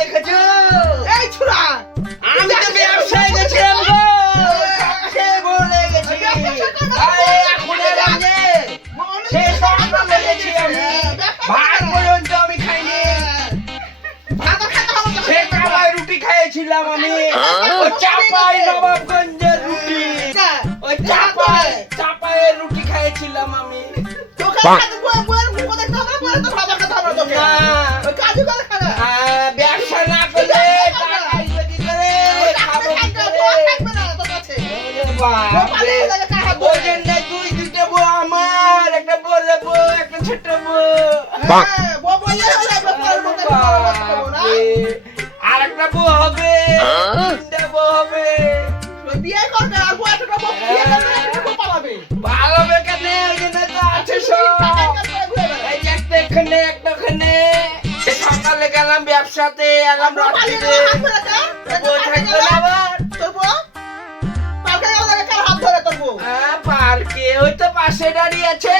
দেখেছো? এই ছুরা আমি তো ব্যবসায় গেছিলাম গো, সবচেয়ে বলে গেছি। আরে এখন এলাম যে, সে সকালে গেছি আমি, ভাত পর্যন্ত আমি খাইনি। ভাত খেতে হবে তো। সে কাবায় রুটি খাইছিলাম আমি, ও চাপাই নবাবগঞ্জের রুটি, ওই চাপায়ের রুটি খাইছিলাম আমি। তোকে খাতে বউয়ের মুখ দেখতে হবে না, বউয়ের তো ভাজা খেতে হবে তোকে। না, ওই কাজু করে খাবে। ব্যবসা না করলে টাকা আসবে কি করে, খাবো কি করে? থাকবে না তোর কাছে। বাপরে, বোঝেন না, দুই দুটো বউ আমার, একটা বড় বউ, একটা ছোট বউ। হ্যাঁ, বউ বললে হলো, এবার পরের মুখে খাবো না। বাপরে, আর একটা বউ হবে, তিনটা বউ হবে। তুই বিয়ে করবে আর বউ একটা বউ বিয়ে করবে, একটা বউ পালাবে। ভালো হবে কেন, ওই জন্য তো আছে সব। এই যে একটা এখানে, একটা ওখানে। সকালে গেলাম ব্যবসাতে, এলাম রাত্রিতে, বউ থাকবে না আবার। তোর বউ? কালকে গেল লাগে কার হাত ধরে তোর বউ? পার্কে ওই তো পাশে দাঁড়িয়ে আছে।